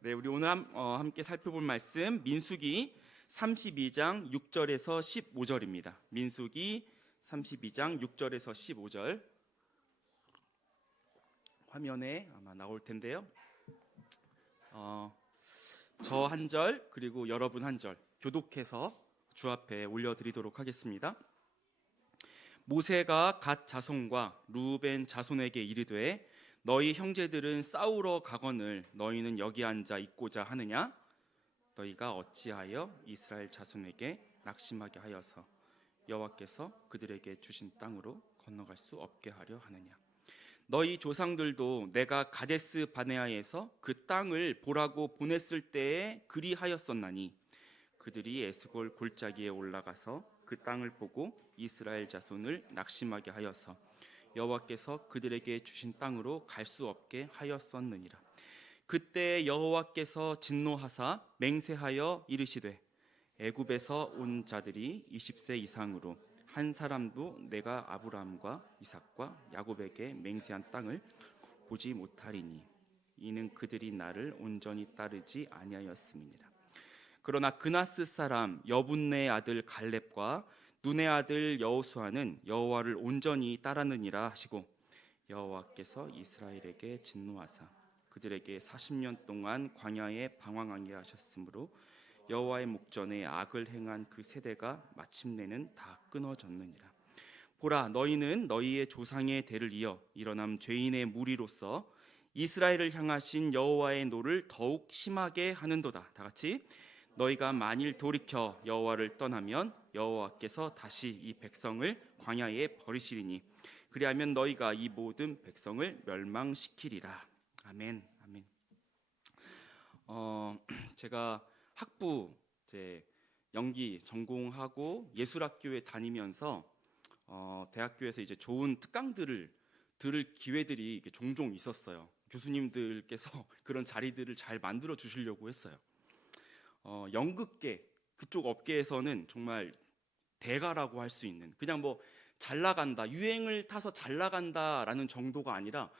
네, 우리 오늘 함께 살펴볼 말씀 민수기 32장 6절에서 15절입니다. 민수기 32장 6절에서 15절 화면에 아마 나올 텐데요. 저 한 절 그리고 여러분 한 절 교독해서 주 앞에 올려드리도록 하겠습니다. 모세가 갓 자손과 루벤 자손에게 이르되 너희 형제들은 싸우러 가거늘 너희는 여기 앉아 있고자 하느냐? 너희가 어찌하여 이스라엘 자손에게 낙심하게 하여서 여호와께서 그들에게 주신 땅으로 건너갈 수 없게 하려 하느냐? 너희 조상들도 내가 가데스 바네아에서 그 땅을 보라고 보냈을 때에 그리하였었나니 그들이 에스골 골짜기에 올라가서 그 땅을 보고 이스라엘 자손을 낙심하게 하여서 여호와께서 그들에게 주신 땅으로 갈 수 없게 하였었느니라. 그때 여호와께서 진노하사 맹세하여 이르시되 애굽에서 온 자들이 20세 이상으로 한 사람도 내가 아브라함과 이삭과 야곱에게 맹세한 땅을 보지 못하리니 이는 그들이 나를 온전히 따르지 아니하였음이니라. 그러나 그나스 사람 여분네의 아들 갈렙과 눈의 아들 여호수아는 여호와를 온전히 따랐느니라 하시고 여호와께서 이스라엘에게 진노하사 그들에게 40년 동안 광야에 방황하게 하셨으므로 여호와의 목전에 악을 행한 그 세대가 마침내는 다 끊어졌느니라. 보라, 너희는 너희의 조상의 대를 이어 일어남 죄인의 무리로서 이스라엘을 향하신 여호와의 노를 더욱 심하게 하는도다. 다 같이 너희가 만일 돌이켜 여호와를 떠나면 여호와께서 다시 이 백성을 광야에 버리시리니 그리하면 너희가 이 모든 백성을 멸망시키리라. 아멘. 아멘. 제가 학부 연기 전공하고 예술학교에 다니면서 대학교에서 이제 좋은 특강들을 들을 기회들이 종종 있었어요. 교수님들께서 그런 자리들을 잘 만들어 주시려고 했어요. 연극계 그쪽 업계에서는 정말 대가라고 할 수 있는, 그냥 뭐 잘 나간다, 유행을 타서 잘 나간다라는 정도가 아니라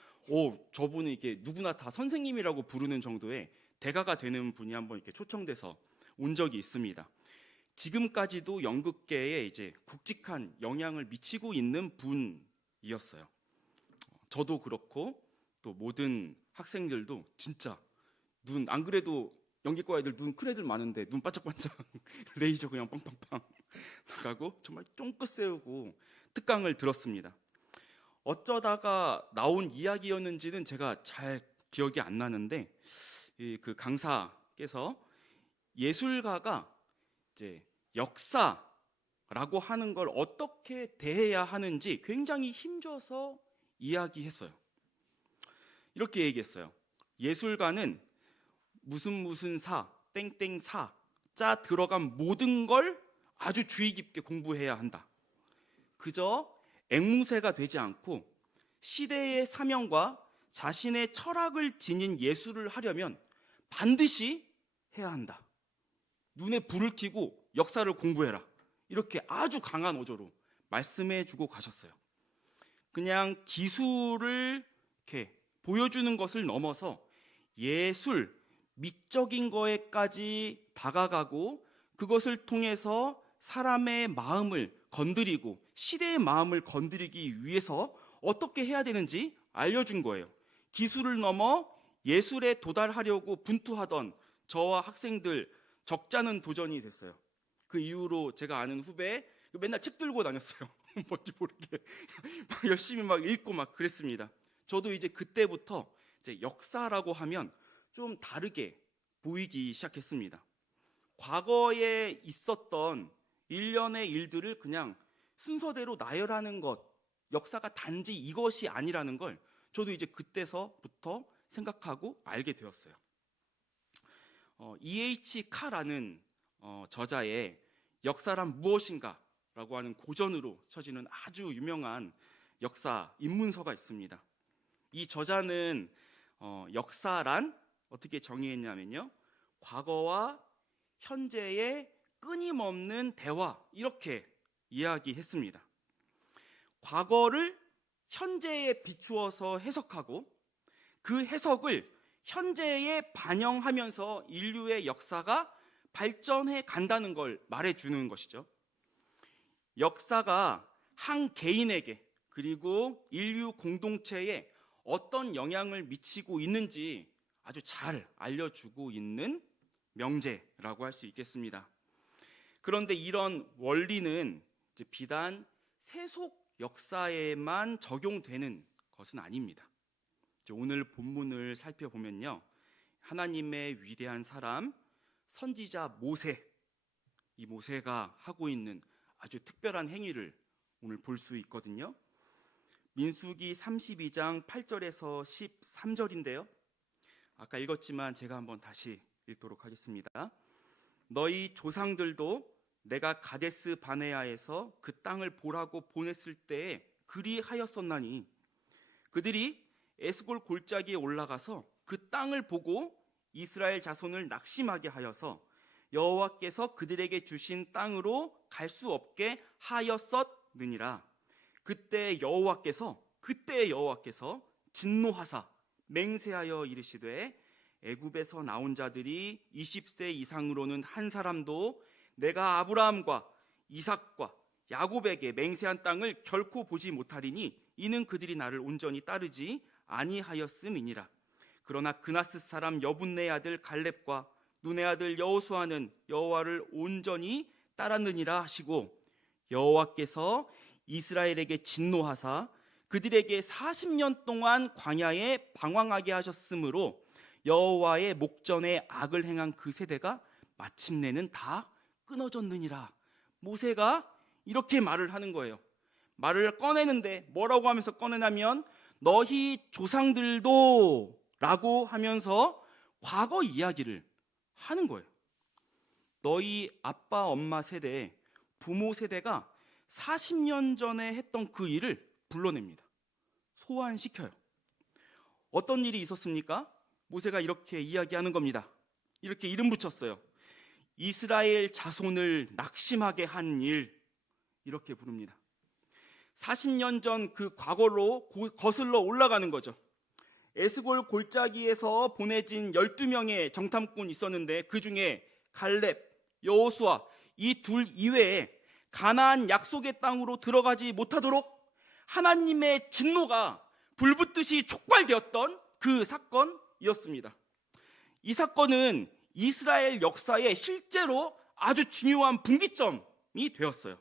저분은 이게 누구나 다 선생님이라고 부르는 정도의 대가가 되는 분이 한번 이렇게 초청돼서 온 적이 있습니다. 지금까지도 연극계에 이제 굵직한 영향을 미치고 있는 분이었어요. 저도 그렇고 또 모든 학생들도 진짜 안 그래도 연기과 애들 눈 큰 애들 많은데 눈 반짝반짝 레이저 그냥 빵빵빵 나가고 정말 쫑긋 세우고 특강을 들었습니다. 어쩌다가 나온 이야기였는지는 제가 잘 기억이 안 나는데 그 강사께서 예술가가 이제 역사라고 하는 걸 어떻게 대해야 하는지 굉장히 힘줘서 이야기했어요. 이렇게 얘기했어요. 예술가는 무슨 사, 땡땡 사, 자 들어간 모든 걸 아주 주의 깊게 공부해야 한다. 그저 앵무새가 되지 않고 시대의 사명과 자신의 철학을 지닌 예술을 하려면 반드시 해야 한다. 눈에 불을 켜고 역사를 공부해라. 이렇게 아주 강한 어조로 말씀해 주고 가셨어요. 그냥 기술을 이렇게 보여주는 것을 넘어서 예술, 미적인 거에까지 다가가고 그것을 통해서 사람의 마음을 건드리고 시대의 마음을 건드리기 위해서 어떻게 해야 되는지 알려준 거예요. 기술을 넘어 예술에 도달하려고 분투하던 저와 학생들 적잖은 도전이 됐어요. 그 이후로 제가 아는 후배 맨날 책 들고 다녔어요. 뭔지 모르게 막 열심히 막 읽고 막 그랬습니다. 저도 이제 그때부터 이제 역사라고 하면 좀 다르게 보이기 시작했습니다. 과거에 있었던 일련의 일들을 그냥 순서대로 나열하는 것, 역사가 단지 이것이 아니라는 걸 저도 이제 그때서부터 생각하고 알게 되었어요. E.H. 카라는 저자의 역사란 무엇인가 라고 하는 고전으로 쳐지는 아주 유명한 역사 입문서가 있습니다. 이 저자는 역사란 어떻게 정의했냐면요, 과거와 현재의 끊임없는 대화, 이렇게 이야기했습니다. 과거를 현재에 비추어서 해석하고 그 해석을 현재에 반영하면서 인류의 역사가 발전해 간다는 걸 말해주는 것이죠. 역사가 한 개인에게 그리고 인류 공동체에 어떤 영향을 미치고 있는지 아주 잘 알려주고 있는 명제라고 할 수 있겠습니다. 그런데 이런 원리는 이제 비단 세속 역사에만 적용되는 것은 아닙니다. 오늘 본문을 살펴보면요, 하나님의 위대한 사람 선지자 모세, 이 모세가 하고 있는 아주 특별한 행위를 오늘 볼 수 있거든요. 민수기 32장 8절에서 13절인데요. 아까 읽었지만 제가 한번 다시 읽도록 하겠습니다. 너희 조상들도 내가 가데스 바네아에서 그 땅을 보라고 보냈을 때에 그리하였었나니 그들이 에스골 골짜기에 올라가서 그 땅을 보고 이스라엘 자손을 낙심하게 하여서 여호와께서 그들에게 주신 땅으로 갈 수 없게 하였었느니라. 그때 여호와께서 진노하사 맹세하여 이르시되 애굽에서 나온 자들이 20세 이상으로는 한 사람도 내가 아브라함과 이삭과 야곱에게 맹세한 땅을 결코 보지 못하리니 이는 그들이 나를 온전히 따르지 아니하였음이니라. 그러나 그나스 사람 여분네 아들 갈렙과 눈의 아들 여호수아는 여호와를 온전히 따랐느니라 하시고 여호와께서 이스라엘에게 진노하사 그들에게 40년 동안 광야에 방황하게 하셨으므로 여호와의 목전에 악을 행한 그 세대가 마침내는 다 끊어졌느니라. 모세가 이렇게 말을 하는 거예요. 말을 꺼내는데 뭐라고 하면서 꺼내냐면 너희 조상들도 라고 하면서 과거 이야기를 하는 거예요. 너희 아빠 엄마 세대, 부모 세대가 40년 전에 했던 그 일을 불러냅니다. 소환시켜요. 어떤 일이 있었습니까? 모세가 이렇게 이야기하는 겁니다. 이렇게 이름 붙였어요. 이스라엘 자손을 낙심하게 한 일, 이렇게 부릅니다. 40년 전 그 과거로 거슬러 올라가는 거죠. 에스골 골짜기에서 보내진 12명의 정탐꾼이 있었는데 그 중에 갈렙, 여호수아 이 둘 이외에 가나안 약속의 땅으로 들어가지 못하도록 하나님의 진노가 불붙듯이 촉발되었던 그 사건이었습니다. 이 사건은 이스라엘 역사에 실제로 아주 중요한 분기점이 되었어요.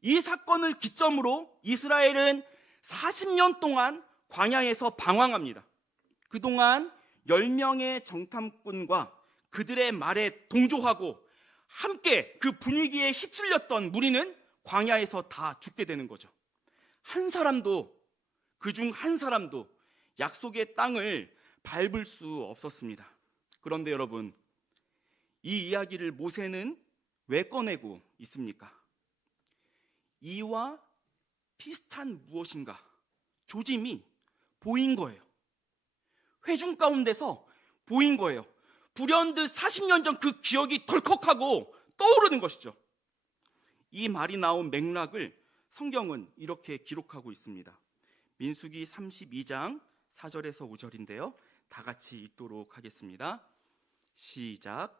이 사건을 기점으로 이스라엘은 40년 동안 광야에서 방황합니다. 그동안 10명의 정탐꾼과 그들의 말에 동조하고 함께 그 분위기에 휩쓸렸던 무리는 광야에서 다 죽게 되는 거죠. 한 사람도, 그중 한 사람도 약속의 땅을 밟을 수 없었습니다. 그런데 여러분, 이 이야기를 모세는 왜 꺼내고 있습니까? 이와 비슷한 무엇인가 조짐이 보인 거예요. 회중 가운데서 보인 거예요. 불현듯 40년 전 그 기억이 덜컥하고 떠오르는 것이죠. 이 말이 나온 맥락을 성경은 이렇게 기록하고 있습니다. 민수기 32장 4절에서 5절인데요. 다 같이 읽도록 하겠습니다. 시작.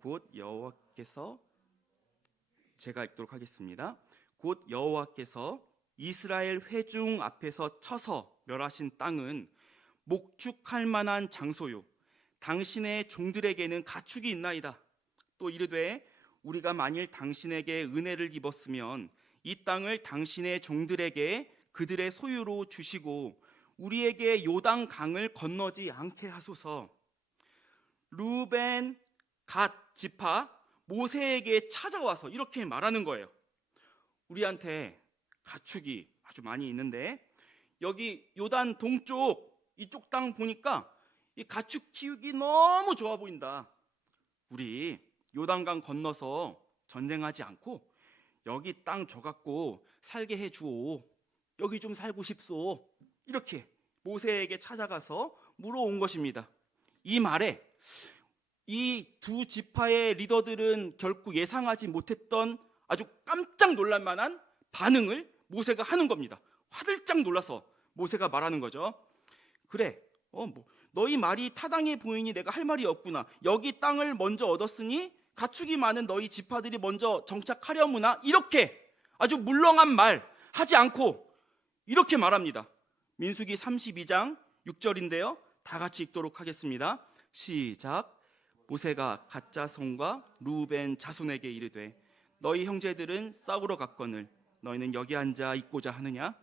곧 여호와께서, 제가 읽도록 하겠습니다. 곧 여호와께서 이스라엘 회중 앞에서 쳐서 멸하신 땅은 목축할 만한 장소요 당신의 종들에게는 가축이 있나이다. 또 이르되 우리가 만일 당신에게 은혜를 입었으면 이 땅을 당신의 종들에게 그들의 소유로 주시고 우리에게 요단 강을 건너지 않게 하소서. 루벤, 갓 지파 모세에게 찾아와서 이렇게 말하는 거예요. 우리한테 가축이 아주 많이 있는데 여기 요단 동쪽 이쪽 땅 보니까 이 가축 키우기 너무 좋아 보인다. 우리 요단강 건너서 전쟁하지 않고 여기 땅 줘갖고 살게 해주오. 여기 좀 살고 싶소. 이렇게 모세에게 찾아가서 물어온 것입니다. 이 말에 이 두 지파의 리더들은 결코 예상하지 못했던 아주 깜짝 놀랄 만한 반응을 모세가 하는 겁니다. 화들짝 놀라서 모세가 말하는 거죠. 그래, 너희 말이 타당해 보이니 내가 할 말이 없구나. 여기 땅을 먼저 얻었으니 가축이 많은 너희 지파들이 먼저 정착하려무나. 이렇게 아주 물렁한 말 하지 않고 이렇게 말합니다. 민수기 32장 6절인데요. 다 같이 읽도록 하겠습니다. 시작. 모세가 갓 자손과 루벤 자손에게 이르되 너희 형제들은 싸우러 갔거늘 너희는 여기 앉아 있고자 하느냐.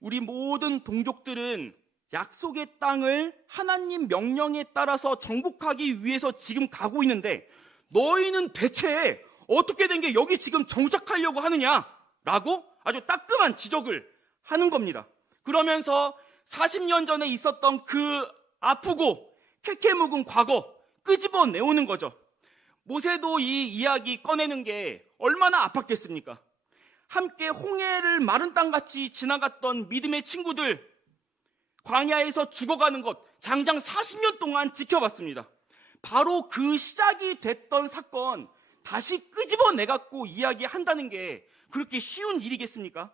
우리 모든 동족들은 약속의 땅을 하나님 명령에 따라서 정복하기 위해서 지금 가고 있는데 너희는 대체 어떻게 된 게 여기 지금 정착하려고 하느냐라고 아주 따끔한 지적을 하는 겁니다. 그러면서 40년 전에 있었던 그 아프고 캐캐묵은 과거 끄집어 내오는 거죠. 모세도 이 이야기 꺼내는 게 얼마나 아팠겠습니까? 함께 홍해를 마른 땅같이 지나갔던 믿음의 친구들, 광야에서 죽어가는 것 장장 40년 동안 지켜봤습니다. 바로 그 시작이 됐던 사건 다시 끄집어내갖고 이야기한다는 게 그렇게 쉬운 일이겠습니까?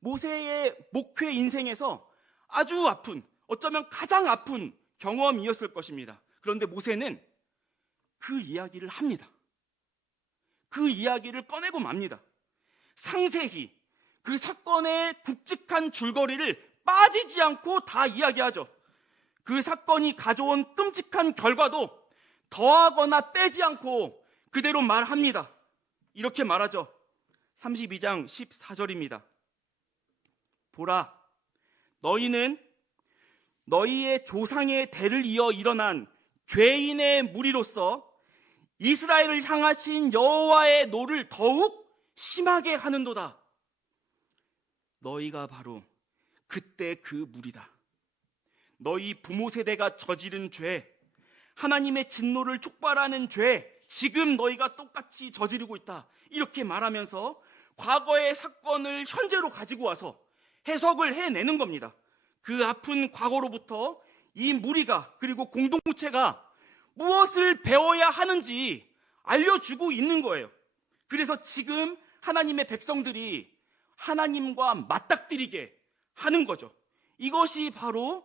모세의 목회 인생에서 아주 아픈, 어쩌면 가장 아픈 경험이었을 것입니다. 그런데 모세는 그 이야기를 합니다. 그 이야기를 꺼내고 맙니다. 상세히 그 사건의 굵직한 줄거리를 빠지지 않고 다 이야기하죠. 그 사건이 가져온 끔찍한 결과도 더하거나 빼지 않고 그대로 말합니다. 이렇게 말하죠. 32장 14절입니다. 보라, 너희는 너희의 조상의 대를 이어 일어난 죄인의 무리로서 이스라엘을 향하신 여호와의 노를 더욱 심하게 하는도다. 너희가 바로 그때 그 무리다. 너희 부모 세대가 저지른 죄, 하나님의 진노를 촉발하는 죄, 지금 너희가 똑같이 저지르고 있다. 이렇게 말하면서 과거의 사건을 현재로 가지고 와서 해석을 해내는 겁니다. 그 아픈 과거로부터 이 무리가 그리고 공동체가 무엇을 배워야 하는지 알려주고 있는 거예요. 그래서 지금 하나님의 백성들이 하나님과 맞닥뜨리게 하는 거죠. 이것이 바로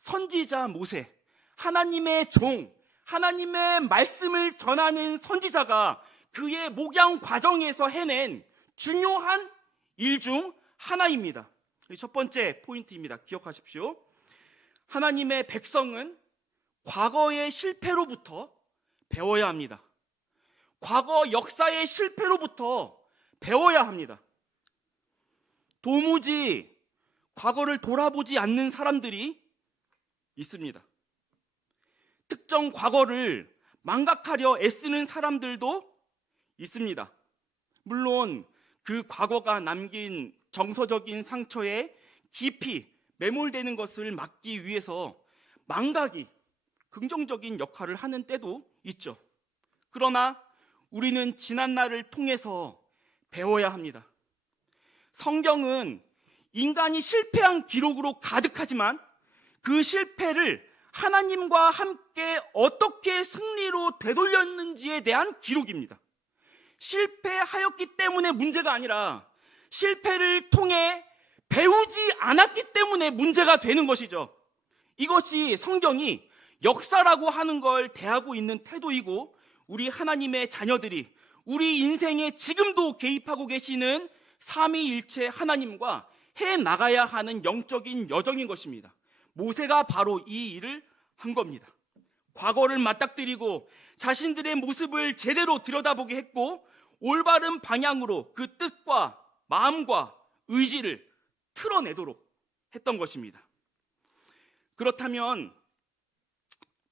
선지자 모세, 하나님의 종, 하나님의 말씀을 전하는 선지자가 그의 목양 과정에서 해낸 중요한 일 중 하나입니다. 첫 번째 포인트입니다. 기억하십시오. 하나님의 백성은 과거의 실패로부터 배워야 합니다. 과거 역사의 실패로부터 배워야 합니다. 도무지 과거를 돌아보지 않는 사람들이 있습니다. 특정 과거를 망각하려 애쓰는 사람들도 있습니다. 물론 그 과거가 남긴 정서적인 상처에 깊이 매몰되는 것을 막기 위해서 망각이 긍정적인 역할을 하는 때도 있죠. 그러나 우리는 지난날을 통해서 배워야 합니다. 성경은 인간이 실패한 기록으로 가득하지만 그 실패를 하나님과 함께 어떻게 승리로 되돌렸는지에 대한 기록입니다. 실패하였기 때문에 문제가 아니라 실패를 통해 배우지 않았기 때문에 문제가 되는 것이죠. 이것이 성경이 역사라고 하는 걸 대하고 있는 태도이고 우리 하나님의 자녀들이 우리 인생에 지금도 개입하고 계시는 삼위일체 하나님과 해나가야 하는 영적인 여정인 것입니다. 모세가 바로 이 일을 한 겁니다. 과거를 맞닥뜨리고 자신들의 모습을 제대로 들여다보게 했고 올바른 방향으로 그 뜻과 마음과 의지를 틀어내도록 했던 것입니다. 그렇다면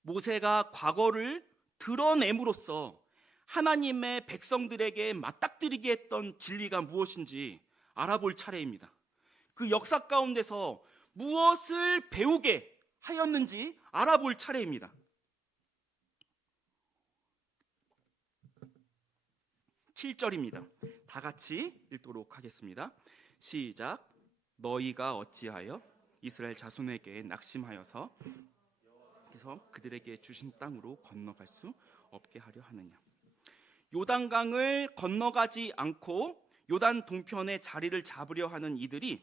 모세가 과거를 드러냄으로써 하나님의 백성들에게 맞닥뜨리게 했던 진리가 무엇인지 알아볼 차례입니다. 그 역사 가운데서 무엇을 배우게 하였는지 알아볼 차례입니다. 7절입니다. 다 같이 읽도록 하겠습니다. 시작. 너희가 어찌하여 이스라엘 자손에게 낙심하여서 그래서 그들에게 주신 땅으로 건너갈 수 없게 하려 하느냐. 요단강을 건너가지 않고 요단 동편에 자리를 잡으려 하는 이들이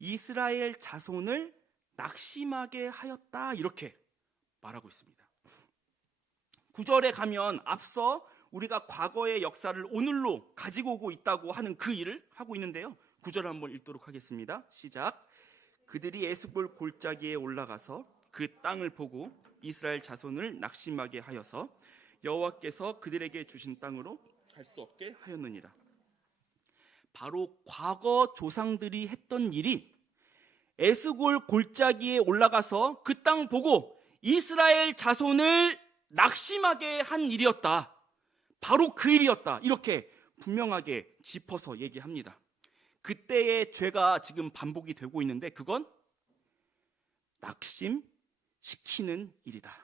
이스라엘 자손을 낙심하게 하였다, 이렇게 말하고 있습니다. 9절에 가면 앞서 우리가 과거의 역사를 오늘로 가지고 오고 있다고 하는 그 일을 하고 있는데요. 9절 한번 읽도록 하겠습니다. 시작. 그들이 에스골 골짜기에 올라가서 그 땅을 보고 이스라엘 자손을 낙심하게 하여서 여호와께서 그들에게 주신 땅으로 갈 수 없게 하였느니라. 바로 과거 조상들이 했던 일이 에스골 골짜기에 올라가서 그 땅 보고 이스라엘 자손을 낙심하게 한 일이었다. 바로 그 일이었다. 이렇게 분명하게 짚어서 얘기합니다. 그때의 죄가 지금 반복이 되고 있는데 그건 낙심시키는 일이다.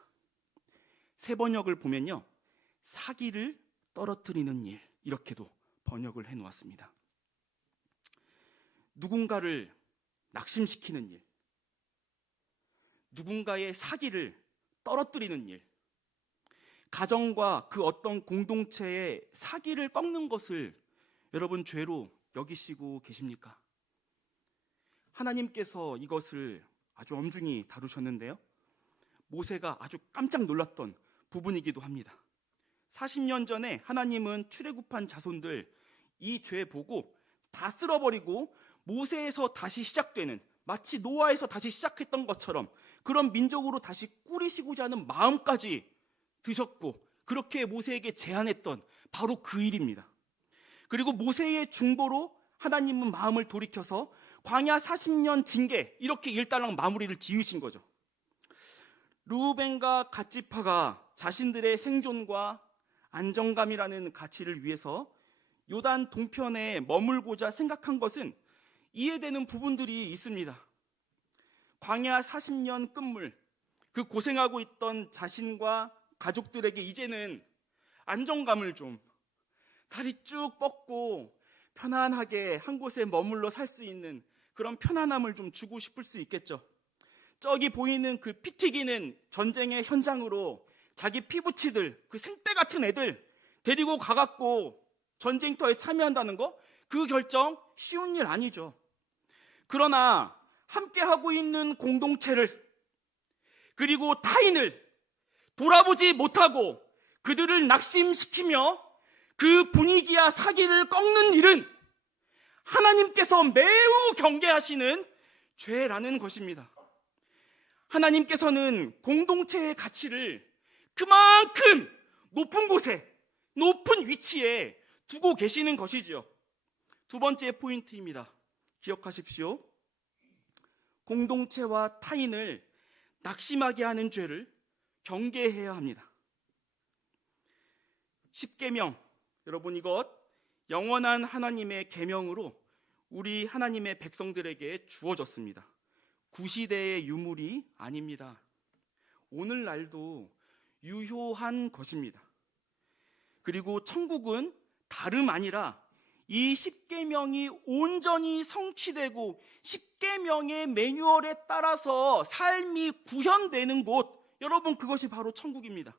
새 번역을 보면요, 사기를 떨어뜨리는 일, 이렇게도 번역을 해놓았습니다. 누군가를 낙심시키는 일, 누군가의 사기를 떨어뜨리는 일, 가정과 그 어떤 공동체의 사기를 꺾는 것을 여러분 죄로 여기시고 계십니까? 하나님께서 이것을 아주 엄중히 다루셨는데요, 모세가 아주 깜짝 놀랐던 부분이기도 합니다. 40년 전에 하나님은 출애굽한 자손들 이 죄 보고 다 쓸어버리고 모세에서 다시 시작되는, 마치 노아에서 다시 시작했던 것처럼 그런 민족으로 다시 꾸리시고자 하는 마음까지 드셨고, 그렇게 모세에게 제안했던 바로 그 일입니다. 그리고 모세의 중보로 하나님은 마음을 돌이켜서 광야 40년 징계, 이렇게 일단락 마무리를 지으신 거죠. 르우벤과 갓지파가 자신들의 생존과 안정감이라는 가치를 위해서 요단 동편에 머물고자 생각한 것은 이해되는 부분들이 있습니다. 광야 40년 끝물, 그 고생하고 있던 자신과 가족들에게 이제는 안정감을 좀, 다리 쭉 뻗고 편안하게 한 곳에 머물러 살 수 있는 그런 편안함을 좀 주고 싶을 수 있겠죠. 저기 보이는 그 피 튀기는 전쟁의 현장으로 자기 피부치들, 그 생떼 같은 애들 데리고 가갖고 전쟁터에 참여한다는 거, 그 결정 쉬운 일 아니죠. 그러나 함께하고 있는 공동체를, 그리고 타인을 돌아보지 못하고 그들을 낙심시키며 그 분위기와 사기를 꺾는 일은 하나님께서 매우 경계하시는 죄라는 것입니다. 하나님께서는 공동체의 가치를 그만큼 높은 곳에, 높은 위치에 두고 계시는 것이지요. 두 번째 포인트입니다. 기억하십시오. 공동체와 타인을 낙심하게 하는 죄를 경계해야 합니다. 십계명, 여러분 이것 영원한 하나님의 계명으로 우리 하나님의 백성들에게 주어졌습니다. 구시대의 유물이 아닙니다. 오늘날도 유효한 것입니다. 그리고 천국은 다름 아니라 이 십계명이 온전히 성취되고 십계명의 매뉴얼에 따라서 삶이 구현되는 곳, 여러분 그것이 바로 천국입니다.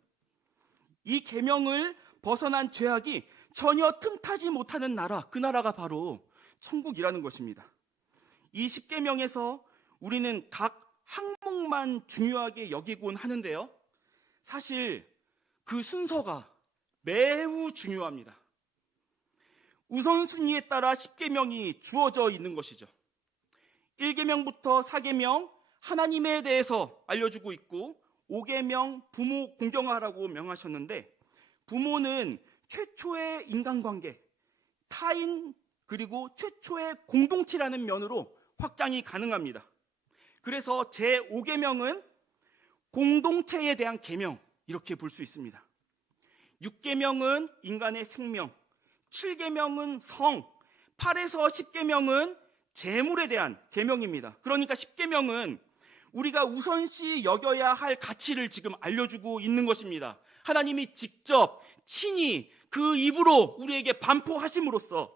이 계명을 벗어난 죄악이 전혀 틈타지 못하는 나라, 그 나라가 바로 천국이라는 것입니다. 이 십계명에서 우리는 각 항목만 중요하게 여기곤 하는데요, 사실 그 순서가 매우 중요합니다. 우선순위에 따라 십계명이 주어져 있는 것이죠. 1계명부터 4계명 하나님에 대해서 알려주고 있고, 5계명 부모 공경하라고 명하셨는데, 부모는 최초의 인간관계, 타인, 그리고 최초의 공동체라는 면으로 확장이 가능합니다. 그래서 제5계명은 공동체에 대한 계명, 이렇게 볼 수 있습니다. 6계명은 인간의 생명, 7계명은 성, 8에서 10계명은 재물에 대한 계명입니다. 그러니까 10계명은 우리가 우선시 여겨야 할 가치를 지금 알려주고 있는 것입니다. 하나님이 직접 친히 그 입으로 우리에게 반포하심으로써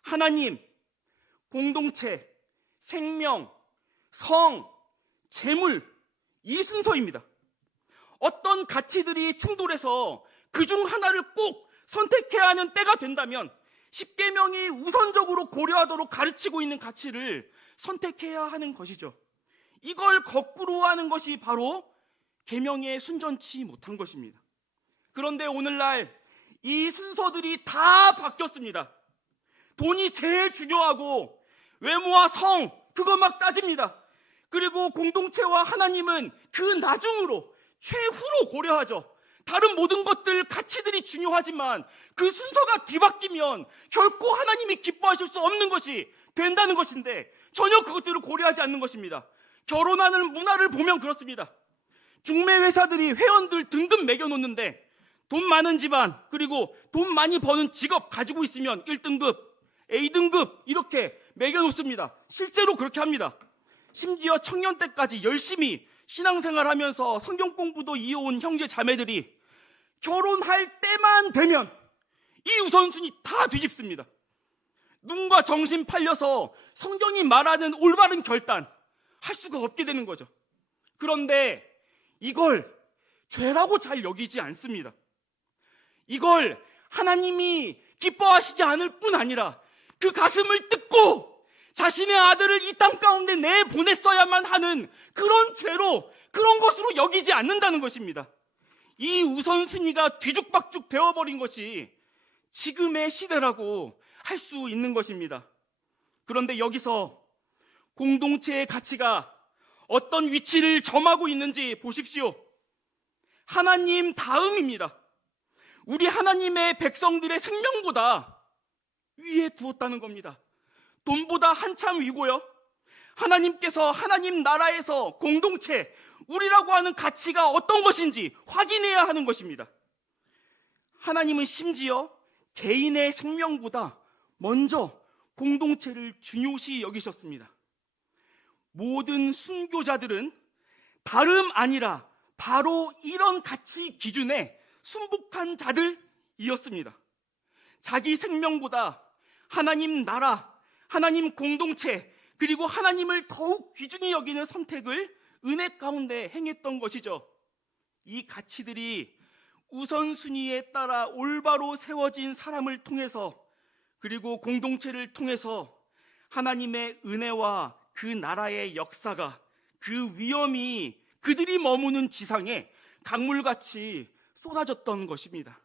하나님, 공동체, 생명, 성, 재물, 이 순서입니다. 어떤 가치들이 충돌해서 그중 하나를 꼭 선택해야 하는 때가 된다면 10계명이 우선적으로 고려하도록 가르치고 있는 가치를 선택해야 하는 것이죠. 이걸 거꾸로 하는 것이 바로 계명에 순전치 못한 것입니다. 그런데 오늘날 이 순서들이 다 바뀌었습니다. 돈이 제일 중요하고 외모와 성 그거 막 따집니다. 그리고 공동체와 하나님은 그 나중으로 최후로 고려하죠. 다른 모든 것들 가치들이 중요하지만 그 순서가 뒤바뀌면 결코 하나님이 기뻐하실 수 없는 것이 된다는 것인데 전혀 그것들을 고려하지 않는 것입니다. 결혼하는 문화를 보면 그렇습니다. 중매 회사들이 회원들 등급 매겨놓는데 돈 많은 집안 그리고 돈 많이 버는 직업 가지고 있으면 1등급, A등급 이렇게 매겨놓습니다. 실제로 그렇게 합니다. 심지어 청년 때까지 열심히 신앙생활하면서 성경 공부도 이어온 형제 자매들이 결혼할 때만 되면 이 우선순위 다 뒤집습니다. 눈과 정신 팔려서 성경이 말하는 올바른 결단 할 수가 없게 되는 거죠. 그런데 이걸 죄라고 잘 여기지 않습니다. 이걸 하나님이 기뻐하시지 않을 뿐 아니라 그 가슴을 뜯고 자신의 아들을 이 땅 가운데 내보냈어야만 하는 그런 죄로, 그런 것으로 여기지 않는다는 것입니다. 이 우선순위가 뒤죽박죽 되어버린 것이 지금의 시대라고 할 수 있는 것입니다. 그런데 여기서 공동체의 가치가 어떤 위치를 점하고 있는지 보십시오. 하나님 다음입니다. 우리 하나님의 백성들의 생명보다 위에 두었다는 겁니다. 돈보다 한참 위고요. 하나님께서 하나님 나라에서 공동체, 우리라고 하는 가치가 어떤 것인지 확인해야 하는 것입니다. 하나님은 심지어 개인의 생명보다 먼저 공동체를 중요시 여기셨습니다. 모든 순교자들은 다름 아니라 바로 이런 가치 기준에 순복한 자들이었습니다. 자기 생명보다 하나님 나라, 하나님 공동체, 그리고 하나님을 더욱 귀중히 여기는 선택을 은혜 가운데 행했던 것이죠. 이 가치들이 우선순위에 따라 올바로 세워진 사람을 통해서 그리고 공동체를 통해서 하나님의 은혜와 그 나라의 역사가, 그 위엄이 그들이 머무는 지상에 강물같이 쏟아졌던 것입니다.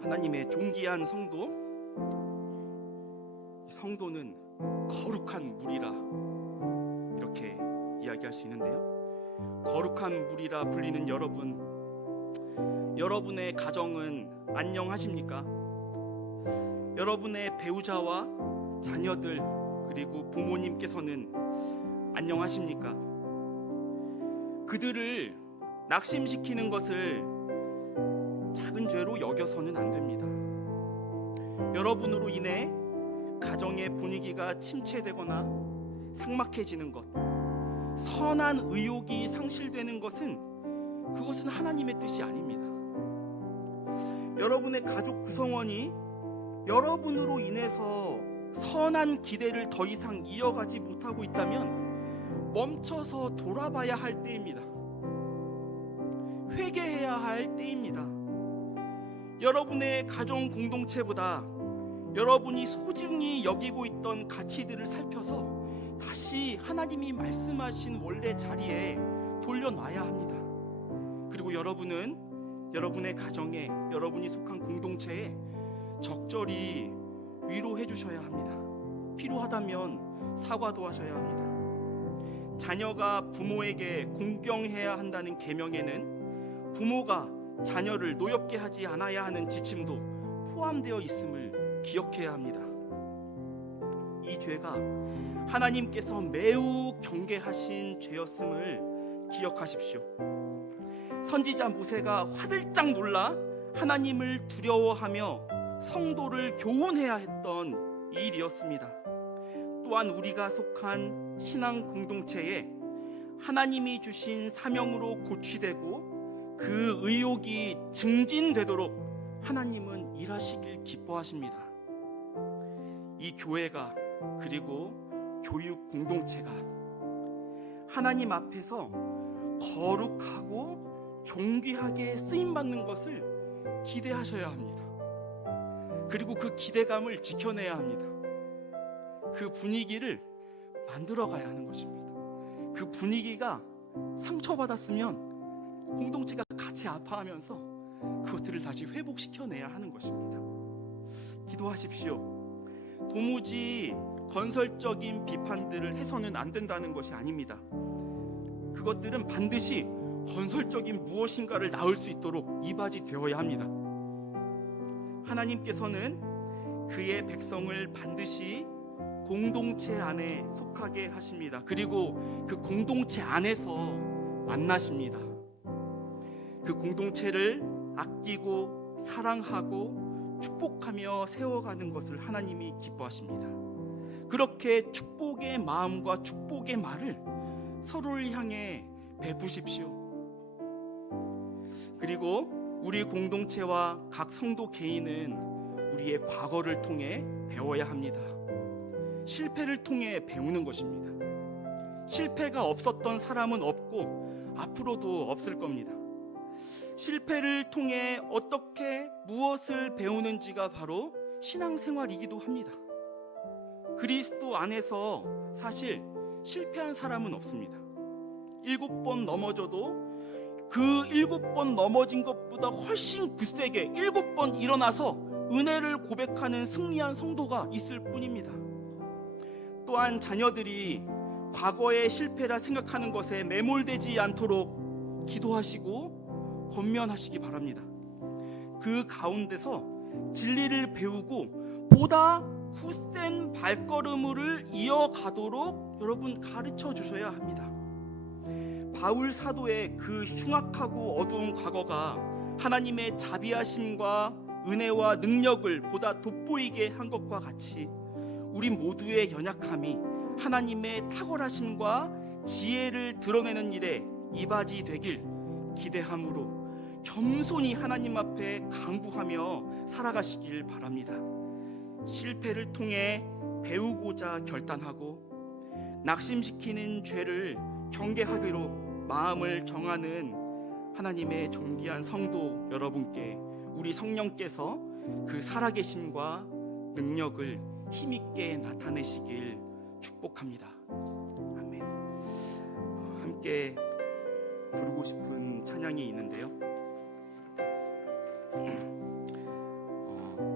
하나님의 존귀한 성도는 거룩한 물이라 이렇게 이야기할 수 있는데요. 거룩한 물이라 불리는 여러분의 가정은 안녕하십니까? 여러분의 배우자와 자녀들 그리고 부모님께서는 안녕하십니까? 그들을 낙심시키는 것을 작은 죄로 여겨서는 안 됩니다. 여러분으로 인해 가정의 분위기가 침체되거나 삭막해지는 것, 선한 의욕이 상실되는 그것은 하나님의 뜻이 아닙니다. 여러분의 가족 구성원이 여러분으로 인해서 선한 기대를 더 이상 이어가지 못하고 있다면 멈춰서 돌아봐야 할 때입니다. 회개해야 할 때입니다. 여러분의 가정 공동체보다 여러분이 소중히 여기고 있던 가치들을 살펴서 다시 하나님이 말씀하신 원래 자리에 돌려놔야 합니다. 그리고 여러분은 여러분의 가정에, 여러분이 속한 공동체에 적절히 위로해 주셔야 합니다. 필요하다면 사과도 하셔야 합니다. 자녀가 부모에게 공경해야 한다는 계명에는 부모가 자녀를 노엽게 하지 않아야 하는 지침도 포함되어 있음을 기억해야 합니다. 이 죄가 하나님께서 매우 경계하신 죄였음을 기억하십시오. 선지자 모세가 화들짝 놀라 하나님을 두려워하며 성도를 교훈해야 했던 일이었습니다. 또한 우리가 속한 신앙 공동체에 하나님이 주신 사명으로 고취되고 그 의욕이 증진되도록 하나님은 일하시길 기뻐하십니다. 이 교회가 그리고 교육 공동체가 하나님 앞에서 거룩하고 존귀하게 쓰임받는 것을 기대하셔야 합니다. 그리고 그 기대감을 지켜내야 합니다. 그 분위기를 만들어 가야 하는 것입니다. 그 분위기가 상처받았으면 공동체가 같이 아파하면서 그것들을 다시 회복시켜내야 하는 것입니다. 기도하십시오. 도무지 건설적인 비판들을 해서는 안 된다는 것이 아닙니다. 그것들은 반드시 건설적인 무엇인가를 낳을 수 있도록 이바지 되어야 합니다. 하나님께서는 그의 백성을 반드시 공동체 안에 속하게 하십니다. 그리고 그 공동체 안에서 만나십니다. 그 공동체를 아끼고 사랑하고 축복하며 세워가는 것을 하나님이 기뻐하십니다. 그렇게 축복의 마음과 축복의 말을 서로를 향해 베푸십시오. 그리고 우리 공동체와 각 성도 개인은 우리의 과거를 통해 배워야 합니다. 실패를 통해 배우는 것입니다. 실패가 없었던 사람은 없고 앞으로도 없을 겁니다. 실패를 통해 어떻게 무엇을 배우는지가 바로 신앙생활이기도 합니다. 그리스도 안에서 사실 실패한 사람은 없습니다. 7번 넘어져도 그 7번 넘어진 것보다 훨씬 굳세게 7번 일어나서 은혜를 고백하는 승리한 성도가 있을 뿐입니다. 또한 자녀들이 과거의 실패라 생각하는 것에 매몰되지 않도록 기도하시고 권면하시기 바랍니다. 그 가운데서 진리를 배우고 보다 굳센 발걸음을 이어가도록 여러분 가르쳐 주셔야 합니다. 바울 사도의 그 흉악하고 어두운 과거가 하나님의 자비하심과 은혜와 능력을 보다 돋보이게 한 것과 같이 우리 모두의 연약함이 하나님의 탁월하심과 지혜를 드러내는 일에 이바지 되길 기대함으로 겸손히 하나님 앞에 간구하며 살아가시길 바랍니다. 실패를 통해 배우고자 결단하고 낙심시키는 죄를 경계하기로 마음을 정하는 하나님의 존귀한 성도 여러분께 우리 성령께서 그 살아계심과 능력을 힘있게 나타내시길 축복합니다. 아멘. 함께 부르고 싶은 찬양이 있는데요.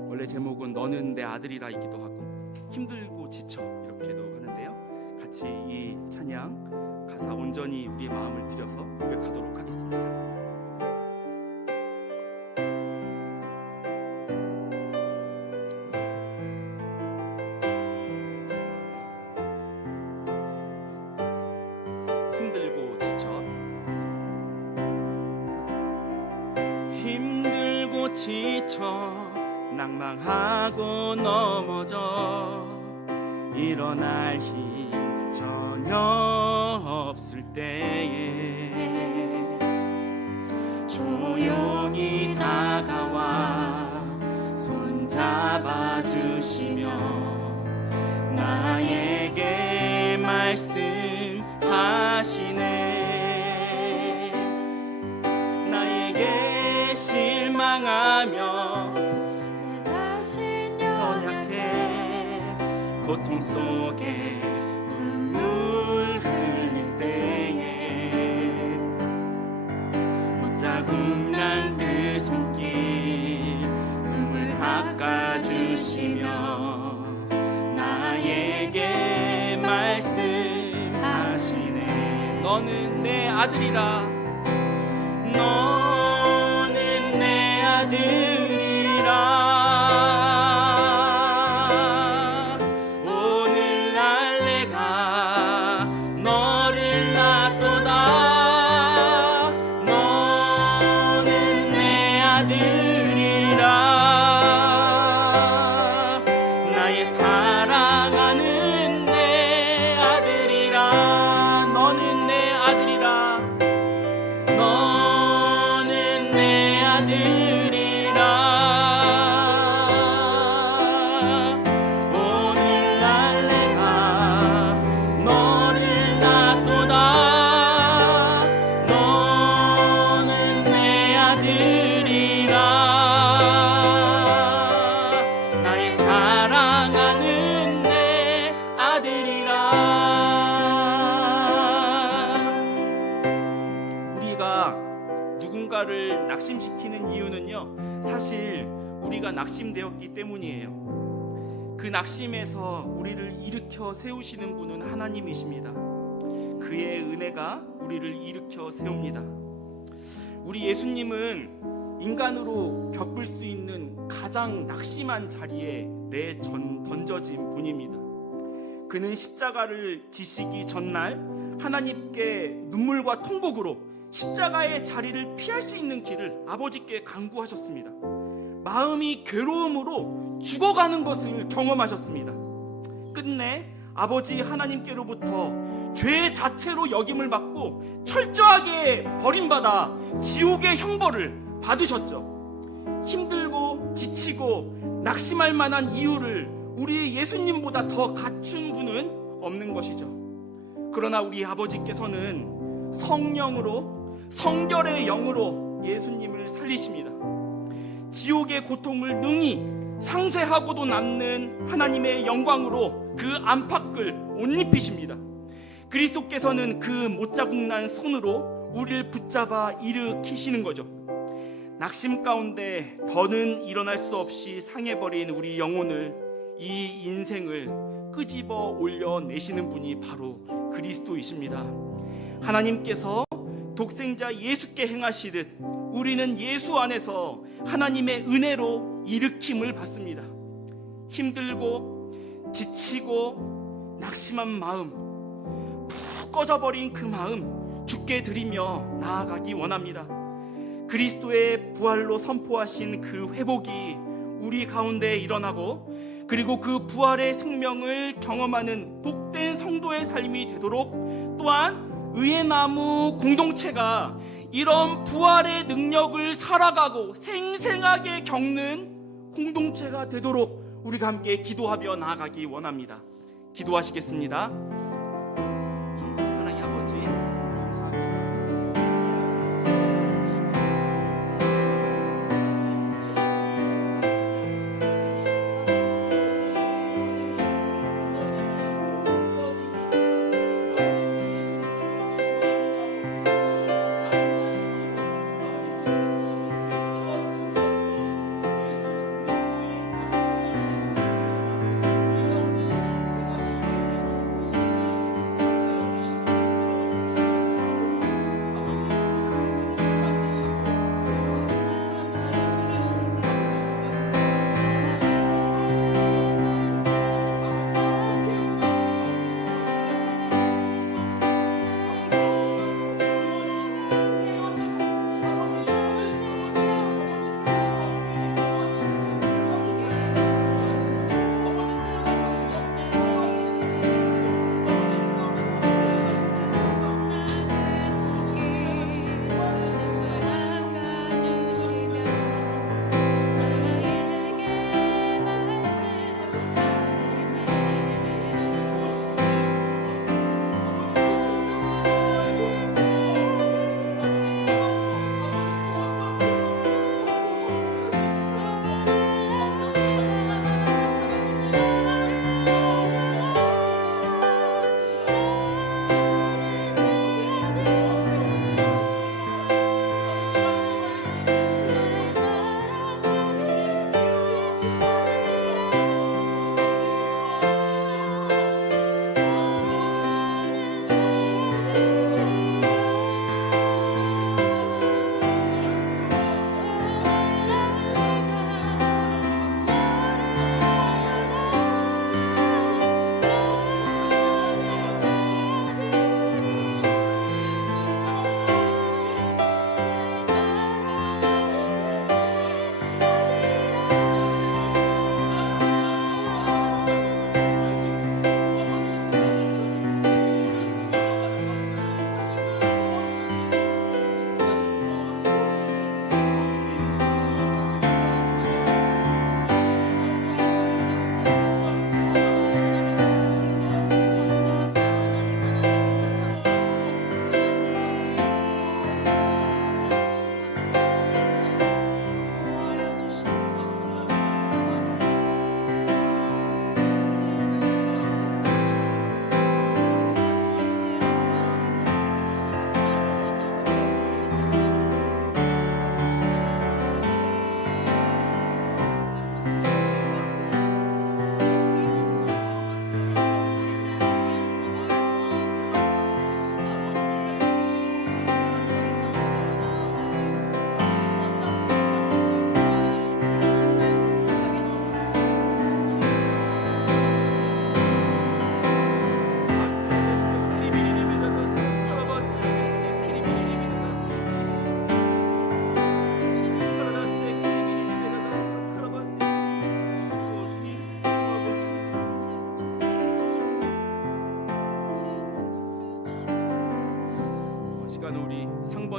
원래 제목은 너는 내 아들이라이기도 하고 힘들고 지쳐 이렇게도 하는데요. 같이 이 찬양 가사 온전히 우리 마음을 들여서 고백하도록 하겠습니다. 힘들고 지쳐 낭망하고 넘어져 일어날 힘 전혀 없을 때에 조용히 다가와 손 잡아주시며 나에게 말씀하시네. 나에게 실망하며 내 자신 연약해 고통 속에 눈물 흘릴 때에 자국 난 그 손길 눈물 닦아주시며 나에게 말씀하시네. 너는 내 아들이라 너는 내 아들이라 오늘날 내가 너를 낳았도다. 너는 내 아들이라 나의 사랑하는 내 아들이라 너는 내 아들이라 너는 내 아들이라 낙심시키는 이유는요, 사실 우리가 낙심되었기 때문이에요. 그 낙심에서 우리를 일으켜 세우시는 분은 하나님이십니다. 그의 은혜가 우리를 일으켜 세웁니다. 우리 예수님은 인간으로 겪을 수 있는 가장 낙심한 자리에 던져진 분입니다. 그는 십자가를 지시기 전날 하나님께 눈물과 통곡으로 십자가의 자리를 피할 수 있는 길을 아버지께 간구하셨습니다. 마음이 괴로움으로 죽어가는 것을 경험하셨습니다. 끝내 아버지 하나님께로부터 죄 자체로 역임을 받고 철저하게 버림받아 지옥의 형벌을 받으셨죠. 힘들고 지치고 낙심할 만한 이유를 우리 예수님보다 더 갖춘 분은 없는 것이죠. 그러나 우리 아버지께서는 성령으로, 성결의 영으로 예수님을 살리십니다. 지옥의 고통을 능히 상쇄하고도 남는 하나님의 영광으로 그 안팎을 옷 입히십니다. 그리스도께서는 그 못자국난 손으로 우리를 붙잡아 일으키시는 거죠. 낙심 가운데 더는 일어날 수 없이 상해버린 우리 영혼을, 이 인생을 끄집어 올려내시는 분이 바로 그리스도이십니다. 하나님께서 독생자 예수께 행하시듯 우리는 예수 안에서 하나님의 은혜로 일으킴을 받습니다. 힘들고 지치고 낙심한 마음, 푹 꺼져버린 그 마음 주께 드리며 나아가기 원합니다. 그리스도의 부활로 선포하신 그 회복이 우리 가운데 일어나고, 그리고 그 부활의 생명을 경험하는 복된 성도의 삶이 되도록, 또한 의의 나무 공동체가 이런 부활의 능력을 살아가고 생생하게 겪는 공동체가 되도록 우리가 함께 기도하며 나아가기 원합니다. 기도하시겠습니다. 하나님 아버지,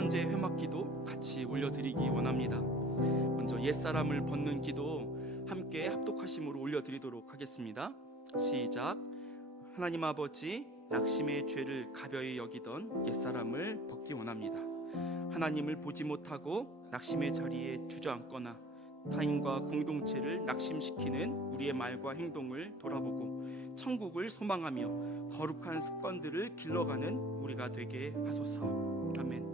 번째 회막기도 같이 올려드리기 원합니다. 먼저 옛사람을 벗는 기도 함께 합독하심으로 올려드리도록 하겠습니다. 시작. 하나님 아버지, 낙심의 죄를 가벼이 여기던 옛사람을 벗기 원합니다. 하나님을 보지 못하고 낙심의 자리에 주저앉거나 타인과 공동체를 낙심시키는 우리의 말과 행동을 돌아보고 천국을 소망하며 거룩한 습관들을 길러가는 우리가 되게 하소서. 아멘.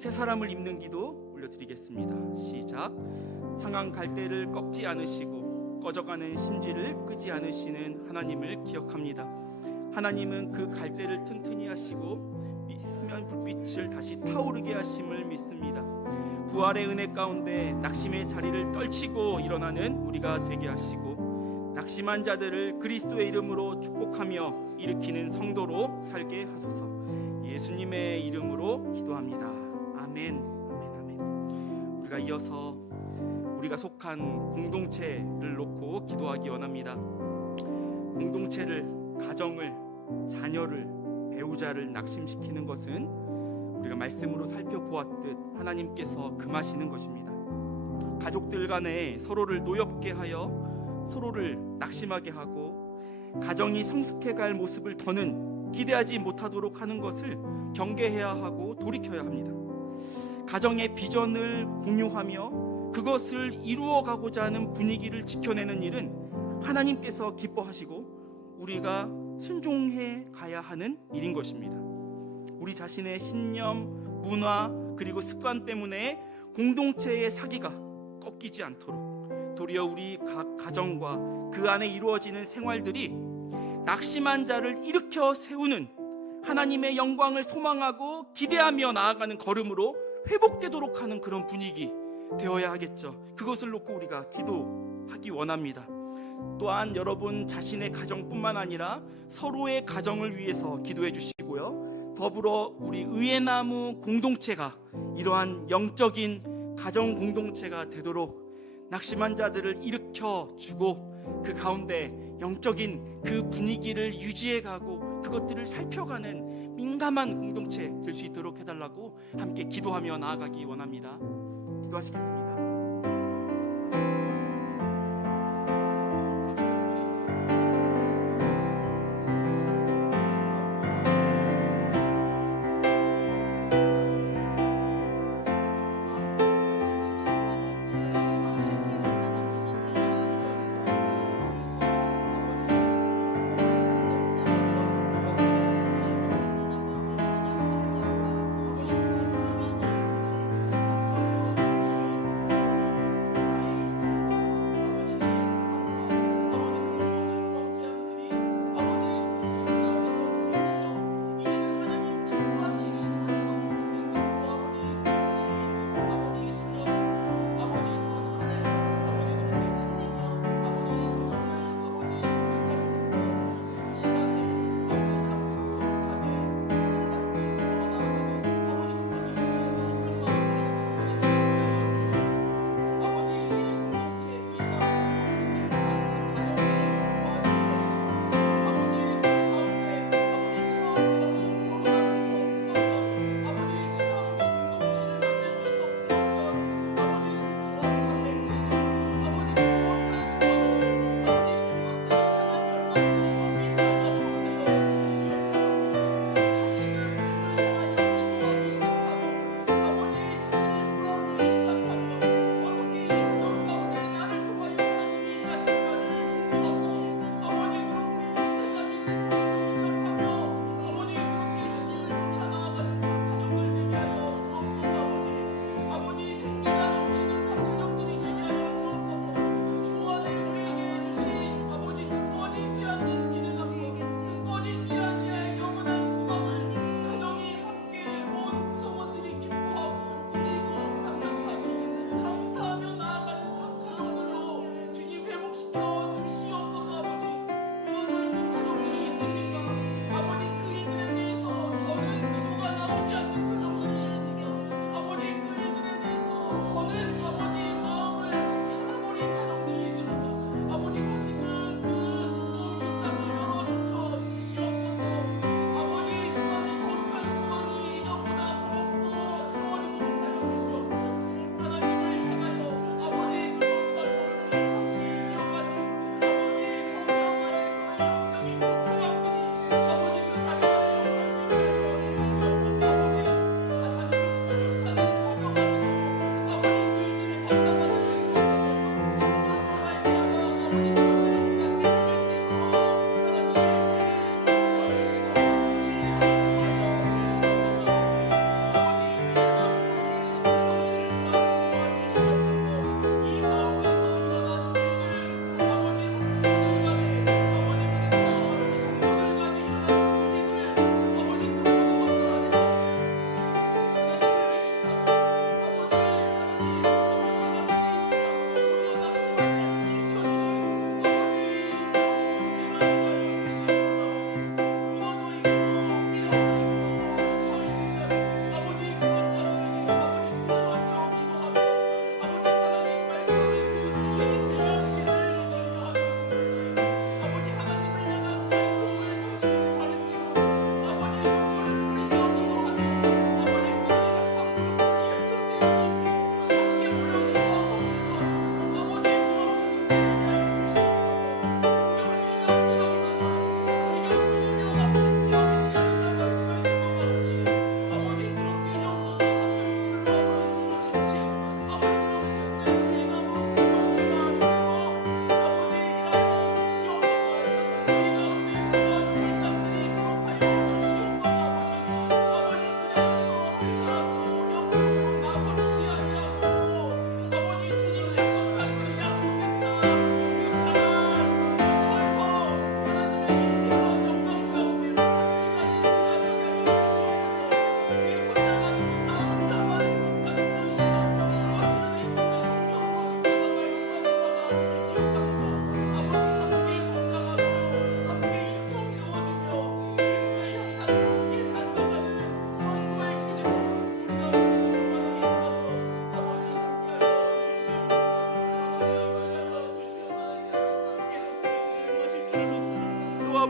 새 사람을 입는 기도 올려드리겠습니다. 시작. 상한 갈대를 꺾지 않으시고 꺼져가는 심지를 끄지 않으시는 하나님을 기억합니다. 하나님은 그 갈대를 튼튼히 하시고 미스면 불빛을 다시 타오르게 하심을 믿습니다. 부활의 은혜 가운데 낙심의 자리를 떨치고 일어나는 우리가 되게 하시고 낙심한 자들을 그리스도의 이름으로 축복하며 일으키는 성도로 살게 하소서. 예수님의 이름으로 기도합니다. 아멘. 아멘. 아멘. 우리가 이어서 우리가 속한 공동체를 놓고 기도하기 원합니다. 공동체를, 가정을, 자녀를, 배우자를 낙심시키는 것은 우리가 말씀으로 살펴보았듯 하나님께서 금하시는 것입니다. 가족들 간에 서로를 노엽게 하여 서로를 낙심하게 하고 가정이 성숙해갈 모습을 더는 기대하지 못하도록 하는 것을 경계해야 하고 돌이켜야 합니다. 가정의 비전을 공유하며 그것을 이루어가고자 하는 분위기를 지켜내는 일은 하나님께서 기뻐하시고 우리가 순종해 가야 하는 일인 것입니다. 우리 자신의 신념, 문화, 그리고 습관 때문에 공동체의 사기가 꺾이지 않도록 도리어 우리 각 가정과 그 안에 이루어지는 생활들이 낙심한 자를 일으켜 세우는 하나님의 영광을 소망하고 기대하며 나아가는 걸음으로 회복되도록 하는 그런 분위기 되어야 하겠죠. 그것을 놓고 우리가 기도하기 원합니다. 또한 여러분 자신의 가정뿐만 아니라 서로의 가정을 위해서 기도해 주시고요. 더불어 우리 의의 나무 공동체가 이러한 영적인 가정 공동체가 되도록 낙심한 자들을 일으켜 주고 그 가운데 영적인 그 분위기를 유지해 가고 그것들을 살펴가는 민감한 공동체 될 수 있도록 해달라고 함께 기도하며 나아가기 원합니다. 기도하시겠습니다.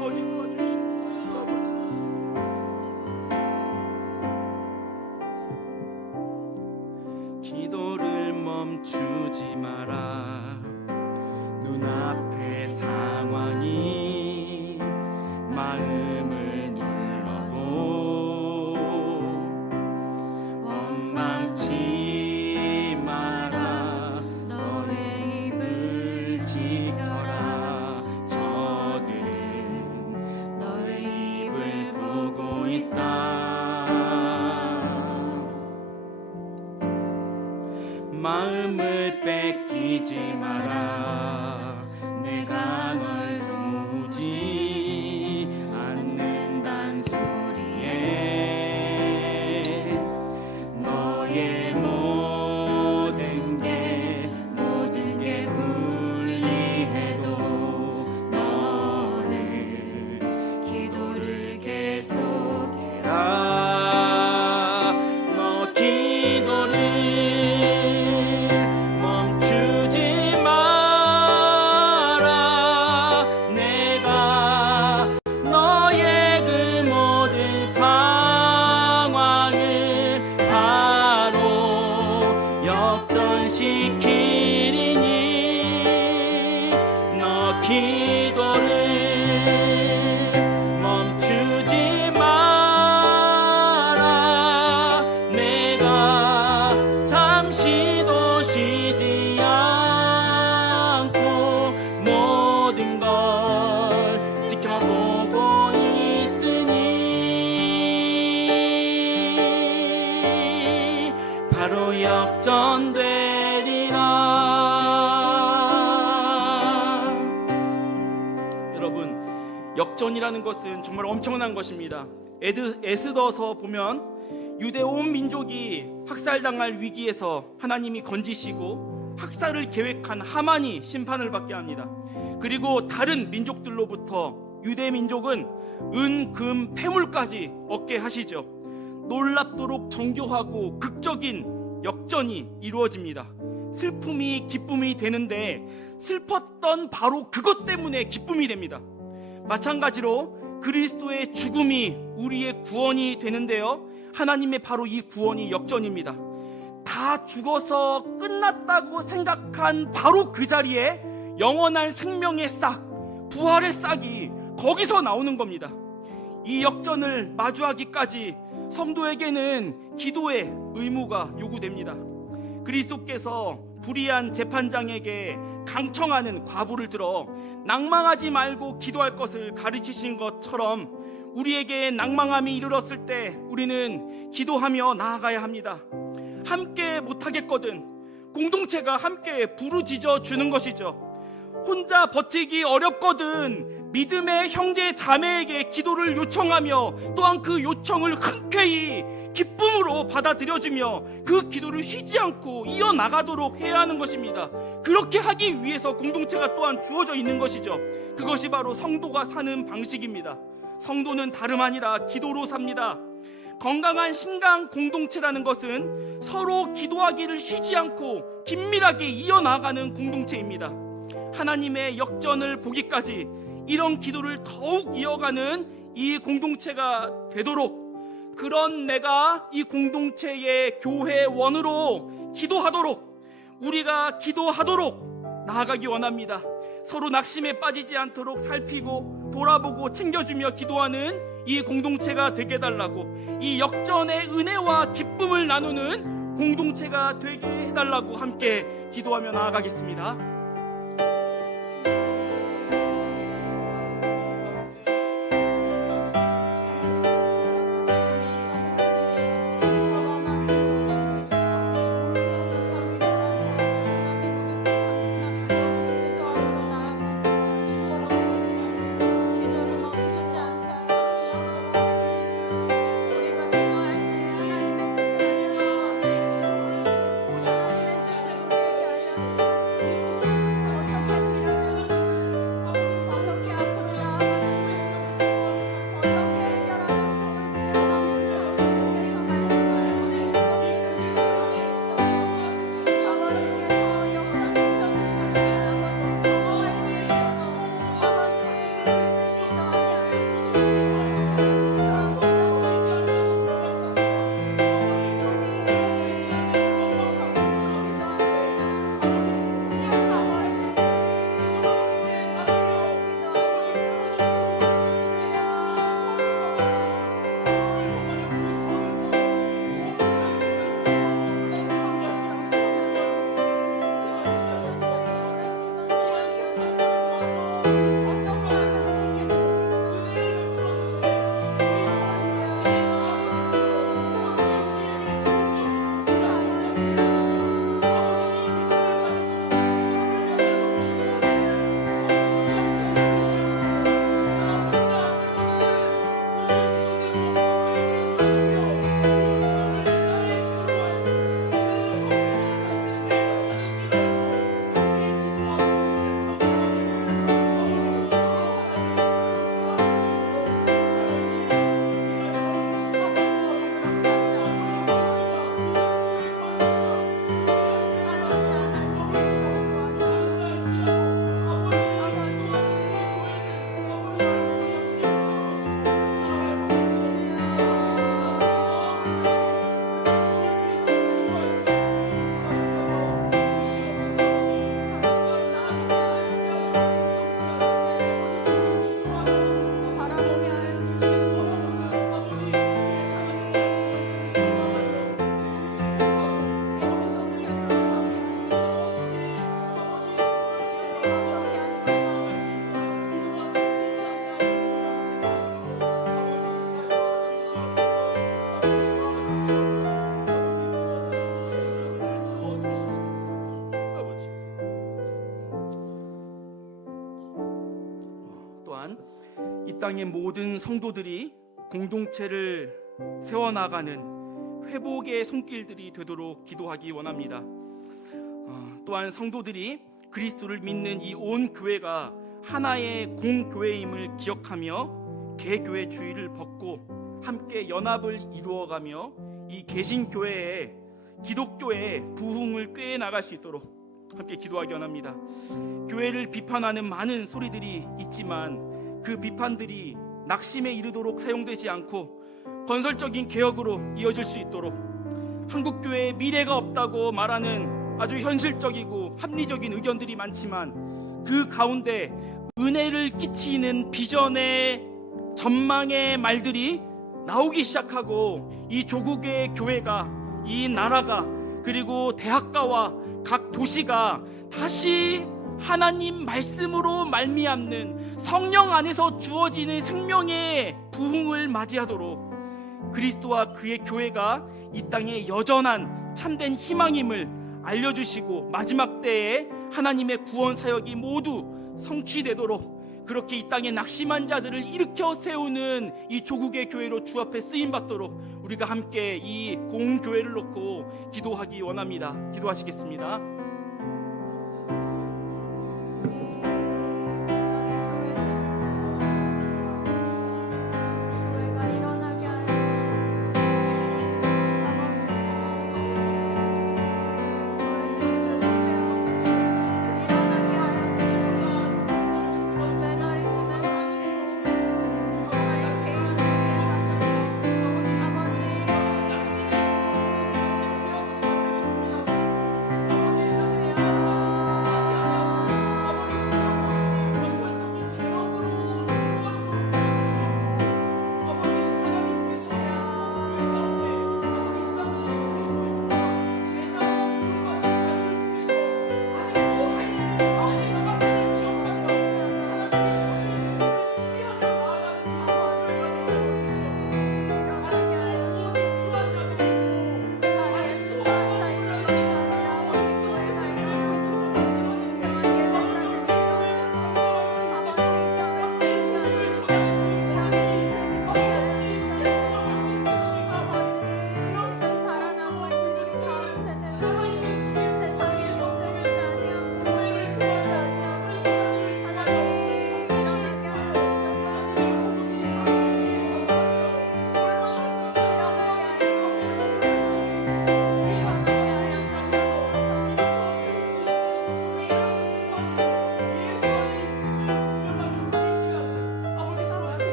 아버지 도와주시옵소서. 아버지. 기도를 멈추지 마라. 눈앞의 상황이 마음을 눌러도 원망치 마라. 너의 입을 지켜라. 저들은 너의 입을 보고 있다. 마음을 뺏기지 마라. 내가 널 도우지 않는단 소리에 너의 모든 게 불리해도 너는 기도를 계속해라. 너 기도를 멈추지 마라. 내가 너의 그 모든 상황을 바로 역전시키리니 너 기도를 멈추지 마라. 내가 잠시도 쉬지 않고 모든 걸 지켜보고 있으니 바로 역전되리라. 여러분, 역전이라는 것은 정말 엄청난 것입니다. 에스더서 보면 유대 온 민족이 학살당할 위기에서 하나님이 건지시고 학살을 계획한 하만이 심판을 받게 합니다. 그리고 다른 민족들로부터 유대 민족은 은, 금, 폐물까지 얻게 하시죠. 놀랍도록 정교하고 극적인 역전이 이루어집니다. 슬픔이 기쁨이 되는데 슬펐던 바로 그것 때문에 기쁨이 됩니다. 마찬가지로 그리스도의 죽음이 우리의 구원이 되는데요, 하나님의 바로 이 구원이 역전입니다. 다 죽어서 끝났다고 생각한 바로 그 자리에 영원한 생명의 싹, 부활의 싹이 거기서 나오는 겁니다. 이 역전을 마주하기까지 성도에게는 기도의 의무가 요구됩니다. 그리스도께서 불의한 재판장에게 강청하는 과부를 들어 낭망하지 말고 기도할 것을 가르치신 것처럼 우리에게 낭망함이 이르렀을 때 우리는 기도하며 나아가야 합니다. 함께 못하겠거든 공동체가 함께 부르짖어 주는 것이죠. 혼자 버티기 어렵거든 믿음의 형제 자매에게 기도를 요청하며 또한 그 요청을 흔쾌히 기쁨으로 받아들여주며 그 기도를 쉬지 않고 이어나가도록 해야 하는 것입니다. 그렇게 하기 위해서 공동체가 또한 주어져 있는 것이죠. 그것이 바로 성도가 사는 방식입니다. 성도는 다름 아니라 기도로 삽니다. 건강한 신강 공동체라는 것은 서로 기도하기를 쉬지 않고 긴밀하게 이어나가는 공동체입니다. 하나님의 역전을 보기까지 이런 기도를 더욱 이어가는 이 공동체가 되도록, 그런 내가 이 공동체의 교회원으로 기도하도록, 우리가 기도하도록 나아가기 원합니다. 서로 낙심에 빠지지 않도록 살피고 돌아보고 챙겨주며 기도하는 이 공동체가 되게 해달라고, 이 역전의 은혜와 기쁨을 나누는 공동체가 되게 해달라고 함께 기도하며 나아가겠습니다. 하나님의 뜻을 우리에게 알려주시옵소서. 또한 이 땅의 모든 성도들이 공동체를 세워나가는 회복의 손길들이 되도록 기도하기 원합니다. 또한 성도들이 그리스도를 믿는 이 온 교회가 하나의 공교회임을 기억하며 개교회 주의를 벗고 함께 연합을 이루어가며 이 개신교회의 기독교의 부흥을 꾀해 나갈 수 있도록 함께 기도하기 원합니다. 교회를 비판하는 많은 소리들이 있지만 그 비판들이 낙심에 이르도록 사용되지 않고 건설적인 개혁으로 이어질 수 있도록 한국교회에 미래가 없다고 말하는 아주 현실적이고 합리적인 의견들이 많지만 그 가운데 은혜를 끼치는 비전의 전망의 말들이 나오기 시작하고 이 조국의 교회가, 이 나라가, 그리고 대학가와 각 도시가 다시 하나님 말씀으로 말미암는 성령 안에서 주어지는 생명의 부흥을 맞이하도록 그리스도와 그의 교회가 이 땅에 여전한 참된 희망임을 알려주시고 마지막 때에 하나님의 구원 사역이 모두 성취되도록 그렇게 이 땅에 낙심한 자들을 일으켜 세우는 이 조국의 교회로 주 앞에 쓰임받도록 우리가 함께 이 공교회를 놓고 기도하기 원합니다. 기도하시겠습니다.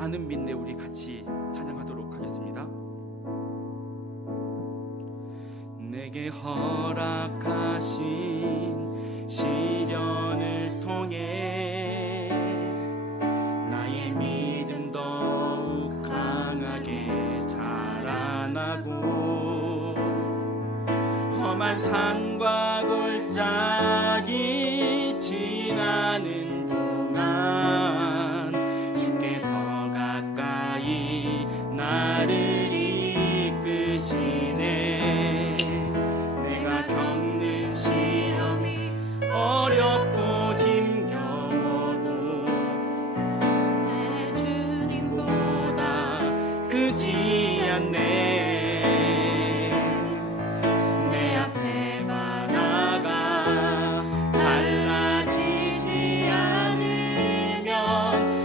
나는 믿네 우리 같이 찬양하도록 하겠습니다. 내게 허락하신 시련을 통해 나의 믿음 더욱 강하게 자라나고 험한 산과 골짜기 지나는 동안 주께 더 가까이 나를 이끄시네. 내가 겪는 시험이 어렵고 힘겨워도 내 주님보다 크지 않네. 내 앞에 바다가 달라지지 않으면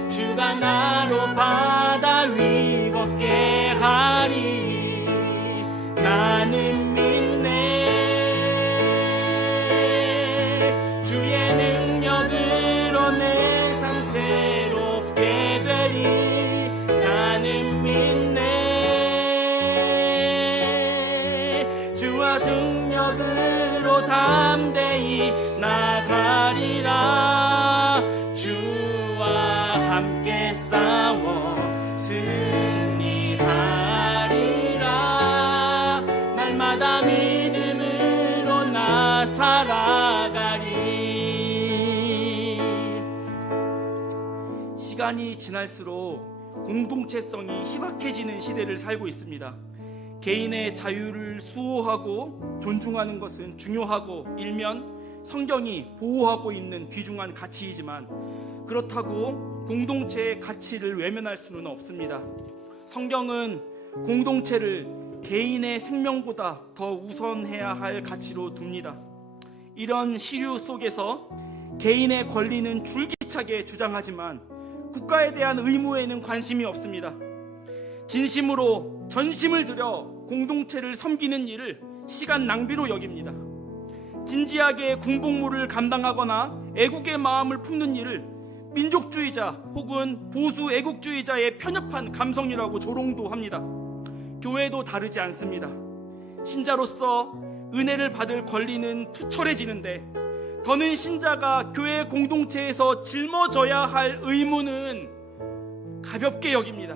주가 나로 바다 위 걷게 하리. 나는 믿네. 주의 능력으로 내 삶 새롭게 되리. 나는 믿네. 주와 능력으로 담대히 나가리라. 주와 함께 싸워 승리하리라. 날마다 믿음으로 나 살아가리. 시간이 지날수록 공동체성이 희박해지는 시대를 살고 있습니다. 개인의 자유를 수호하고 존중하는 것은 중요하고 일면 성경이 보호하고 있는 귀중한 가치이지만 그렇다고 공동체의 가치를 외면할 수는 없습니다. 성경은 공동체를 개인의 생명보다 더 우선해야 할 가치로 둡니다. 이런 시류 속에서 개인의 권리는 줄기차게 주장하지만 국가에 대한 의무에는 관심이 없습니다. 진심으로 전심을 들여 공동체를 섬기는 일을 시간 낭비로 여깁니다. 진지하게 군복무를 감당하거나 애국의 마음을 품는 일을 민족주의자 혹은 보수 애국주의자의 편협한 감성이라고 조롱도 합니다. 교회도 다르지 않습니다. 신자로서 은혜를 받을 권리는 투철해지는데 더는 신자가 교회 공동체에서 짊어져야 할 의무는 가볍게 여깁니다.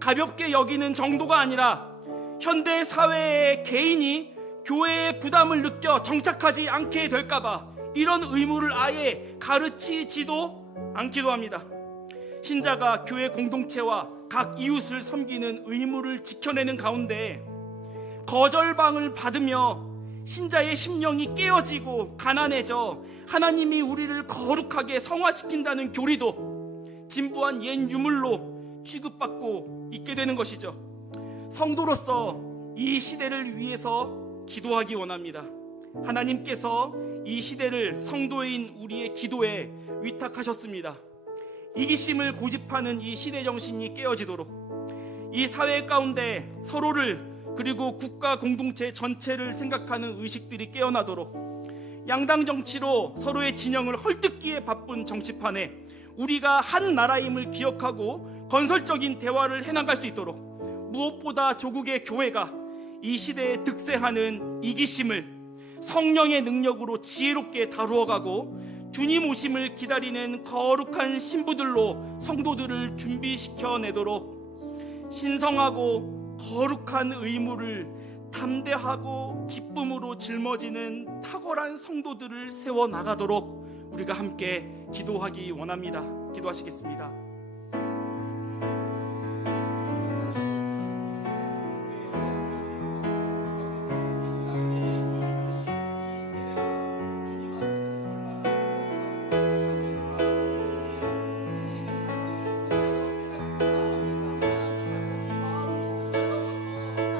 가볍게 여기는 정도가 아니라 현대 사회의 개인이 교회의 부담을 느껴 정착하지 않게 될까봐 이런 의무를 아예 가르치지도 않기도 합니다. 신자가 교회 공동체와 각 이웃을 섬기는 의무를 지켜내는 가운데 거절방을 받으며 신자의 심령이 깨어지고 가난해져 하나님이 우리를 거룩하게 성화시킨다는 교리도 진부한 옛 유물로 취급받고 있게 되는 것이죠. 성도로서 이 시대를 위해서 기도하기 원합니다. 하나님께서 이 시대를 성도인 우리의 기도에 위탁하셨습니다. 이기심을 고집하는 이 시대 정신이 깨어지도록 이 사회 가운데 서로를 그리고 국가 공동체 전체를 생각하는 의식들이 깨어나도록 양당 정치로 서로의 진영을 헐뜯기에 바쁜 정치판에 우리가 한 나라임을 기억하고 건설적인 대화를 해나갈 수 있도록 무엇보다 조국의 교회가 이 시대에 득세하는 이기심을 성령의 능력으로 지혜롭게 다루어가고 주님 오심을 기다리는 거룩한 신부들로 성도들을 준비시켜내도록 신성하고 거룩한 의무를 담대하고 기쁨으로 짊어지는 탁월한 성도들을 세워나가도록 우리가 함께 기도하기 원합니다. 기도하시겠습니다.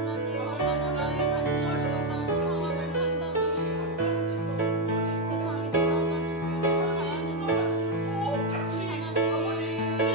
세상이 돌아가 주기를 바라는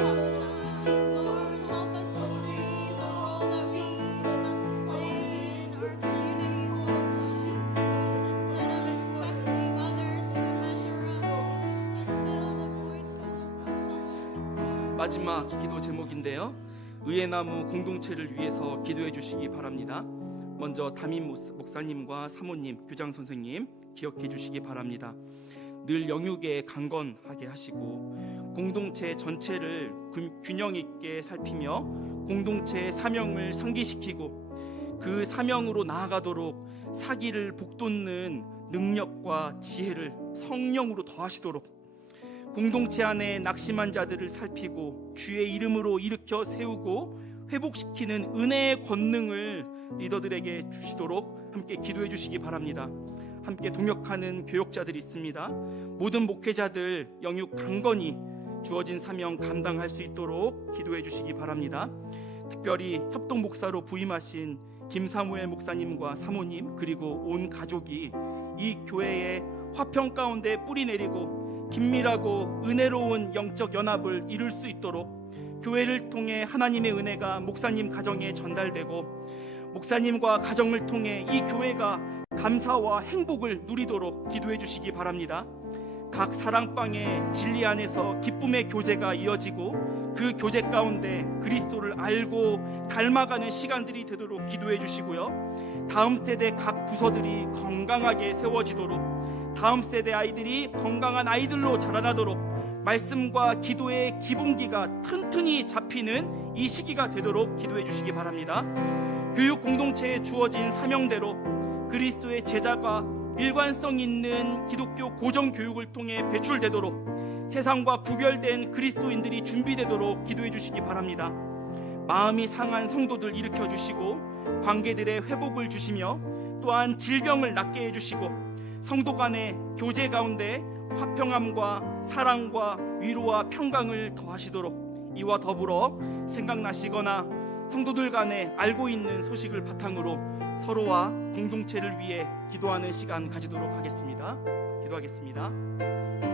Lord, help us to see the role that we each must play in our communities, Lord. Instead of expecting others to measure up and fill the void, Father God, help us to see. 마지막 기도 제목인데요. 의의 나무 공동체를 위해서 기도해 주시기 바랍니다. 먼저 담임 목사님과 사모님, 교장 선생님 기억해 주시기 바랍니다. 늘 영육에 강건하게 하시고 공동체 전체를 균형 있게 살피며 공동체의 사명을 상기시키고 그 사명으로 나아가도록 사기를 북돋는 능력과 지혜를 성령으로 더하시도록 공동체 안에 낙심한 자들을 살피고 주의 이름으로 일으켜 세우고 회복시키는 은혜의 권능을 리더들에게 주시도록 함께 기도해 주시기 바랍니다. 함께 동역하는 교역자들이 있습니다. 모든 목회자들 영육 강건히 주어진 사명 감당할 수 있도록 기도해 주시기 바랍니다. 특별히 협동 목사로 부임하신 김사무엘 목사님과 사모님 그리고 온 가족이 이 교회의 화평 가운데 뿌리 내리고 긴밀하고 은혜로운 영적 연합을 이룰 수 있도록 교회를 통해 하나님의 은혜가 목사님 가정에 전달되고 목사님과 가정을 통해 이 교회가 감사와 행복을 누리도록 기도해 주시기 바랍니다. 각 사랑방의 진리 안에서 기쁨의 교제가 이어지고 그 교제 가운데 그리스도를 알고 닮아가는 시간들이 되도록 기도해 주시고요. 다음 세대 각 부서들이 건강하게 세워지도록 다음 세대 아이들이 건강한 아이들로 자라나도록 말씀과 기도의 기본기가 튼튼히 잡히는 이 시기가 되도록 기도해 주시기 바랍니다. 교육 공동체에 주어진 사명대로 그리스도의 제자가 일관성 있는 기독교 고정 교육을 통해 배출되도록 세상과 구별된 그리스도인들이 준비되도록 기도해 주시기 바랍니다. 마음이 상한 성도들 일으켜 주시고 관계들의 회복을 주시며 또한 질병을 낫게 해주시고 성도 간의 교제 가운데 화평함과 사랑과 위로와 평강을 더하시도록 이와 더불어 생각나시거나 성도들 간에 알고 있는 소식을 바탕으로 서로와 공동체를 위해 기도하는 시간 가지도록 하겠습니다. 기도하겠습니다.